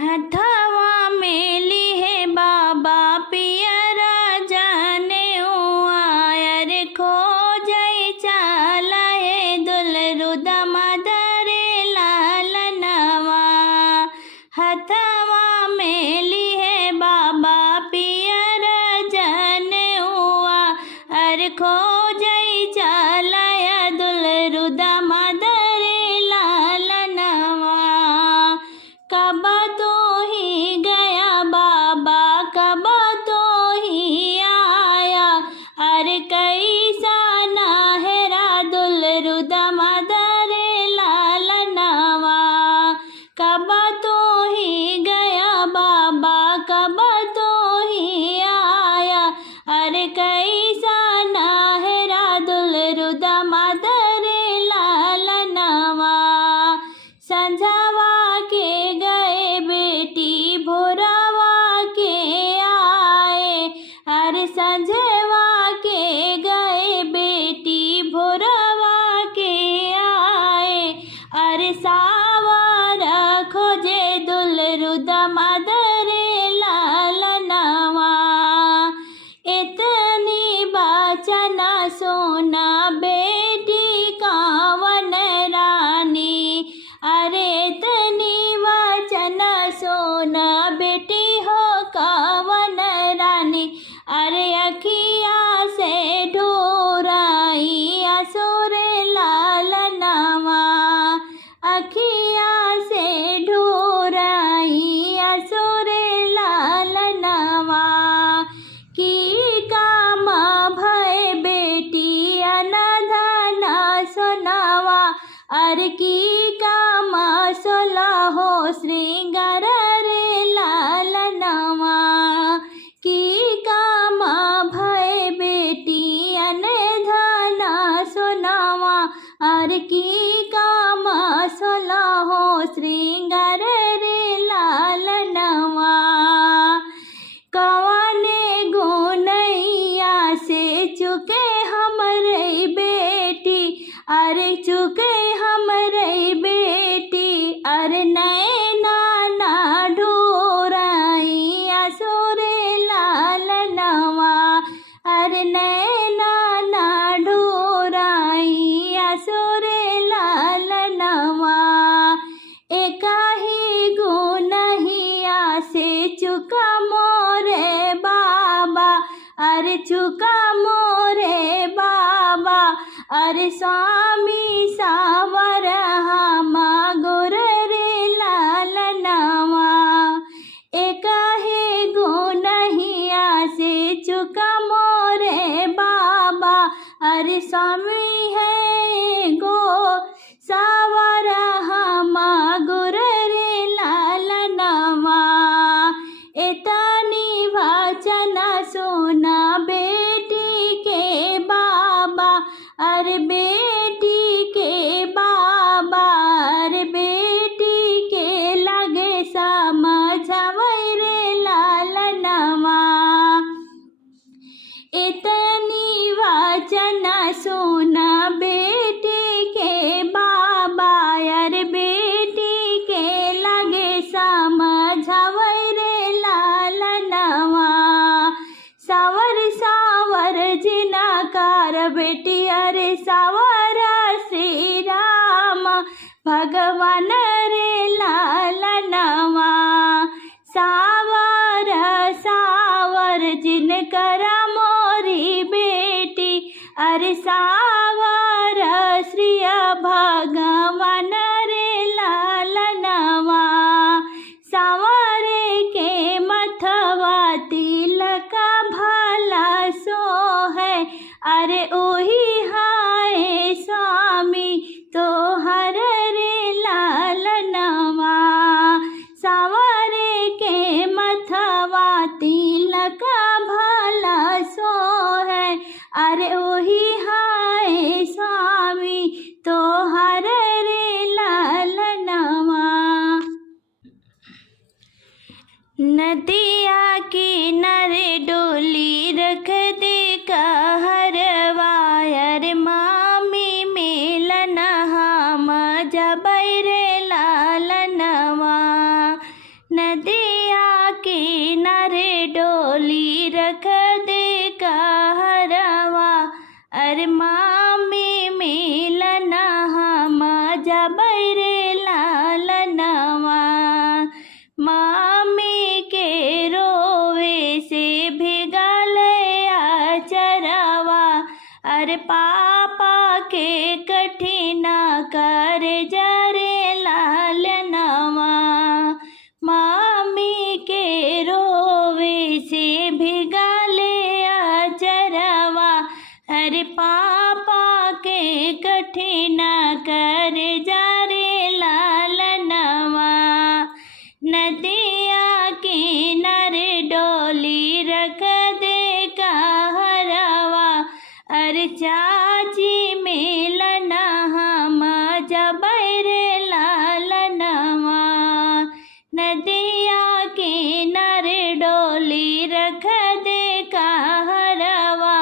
हथवा में लिहे बाबा पियरा जाने आयर खो जई चालाए दुलरु दमदरे लालनवा। हथवा में लिहे बाबा पियरा जाने आयर खो जई चालाया दुलरु दमदरे लालनवा। कब तो ही गया बाबा कब तो ही आया अरे कैसा नाहरा दुलरु दमदरे लालनवा। कब तो ही गया बाबा कब तो ही आया अरे कैसा नाहरा दुलरु दमदरे लालनवा। संझवा के गए बेटी भोरवा के आए अरे संझवा के गए बेटी भोरवा के आए अरे सावर खोजे दुलरु दमदरे लालनवा। इतनी बचना सोना बेटी कावन रानी अरे इतनी वचन सोना बेटी हो कावन रानी। अरे अखिया से ढूराई असुरे लालनवा। अखिया से ढूराई असुरे लालनवा। की काम भय बेटी अनधना सोनावा अरे की काम सोलहो श्रृंगार रे लालनवा। की काम भय बेटी अनधना सोनावा अरे की काम सोलहो श्रृंगार रे लालनवा। कवने गुनैया से चुके हमरे बेटी अरे चुके हमरे बेटी अरे नैना ना ढूराई असुरे लालनवा। अरे नैना ना ढूराई असुरे लालनवा। एकाही गुनहिया से चुका मोरे बाबा अरे चुका मोरे बाबा अरे स्वामी सावर हम गुर रे लालनवा। एकाही गुनहिया से चुका मोरे बाबा अरे स्वामी है गो सावर हम गुर रे लालनवा। इतनी वचन सोना बेटी के बाबा अरे बेटी के बाबा अरे बेटी के लगे समझवै रे लालनवा। इतनी वचन सोना बेटी के बाबा अरे बेटी के लगे समझवै रे लालनवा। सावर सावर जिनाकार बेटी अरे सावर श्री राम भगवान रे लालनवा। सावर सावर जिनकर मोरी बेटी अरे सावर श्री भगवान रे लालनवा। सावरे के मथवा तिलक भला सो है अरे ओही हाय स्वामी तोहर रे लालनवा। सावरे के मथवा तिलक भला सो है अरे ओही हाय स्वामी तोहर रे लालनवा। नदिया किनारे डोली रख दे कहरवा अरे मामी मिलन हम जबै रे लालनवा। अरे पापा के कठिन कर जा रे लालनवा। नदिया किनारे डोली रख दे कहरवा। अरे चाची मिलन हम जबै रे लालनवा। नदिया किनारे डोली रख दे कहरवा।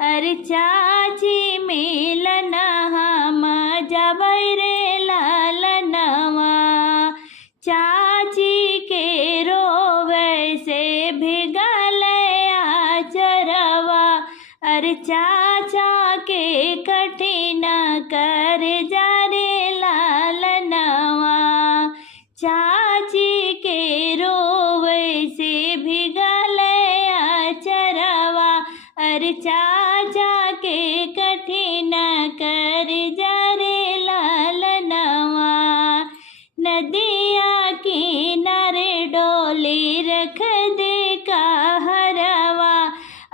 अरे चाची मिलन हम जबै रे लालनवा। चाची के रोवे से भिगल आचरवा। अरे चाचा के कठिन कर जा रे लालनवा। चाची के रोवे से भिगल आचरवा। अरे चाचा के कठिन कर जा रे लालनवा। नदिया किनारे डोली रख दे कहरवा।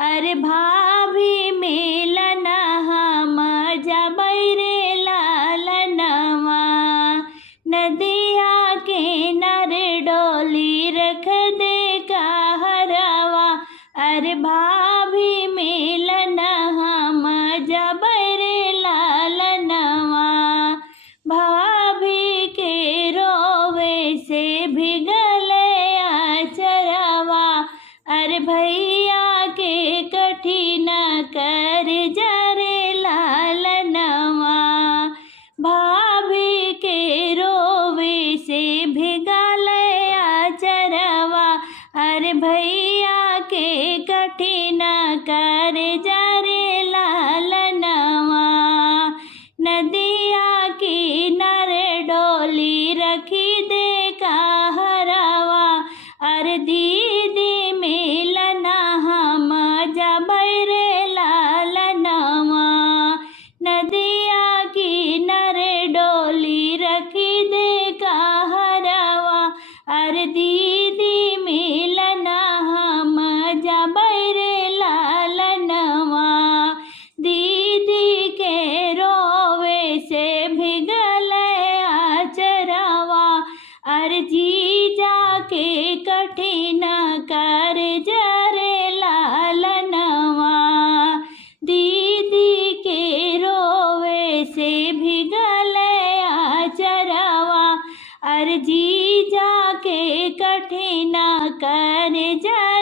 अरे भाभी मिलन हम जबै रे लालनवा। नदिया किनारे डोली रख दे कहरवा। अरे भाभी मिलन हम जबै रे लालनवा। भाभी के रोवे से भिगल आचरवा। अरे भैया के कठिन कर जा रे लालनवा। भाभी के रोवे से भिगल आचरवा। अरे भैया के कठिन कर जा रे लालनवा। नदिया किनारे डोली रखी दे कहरवा। अरे दीदी मिलन हम जबै रे लालनवा। नदिया किनारे डोली रखी दे कहरवा। अरे दीदी मिलन हम जबै रे लालनवा। दीदी के रोवे से भिगल आचरवा। अरे जीजा के कठिन कर जा रे लालनवा। दीदी के रोवे से भिगल आचरवा। अरे जीजा के कठिन कर जा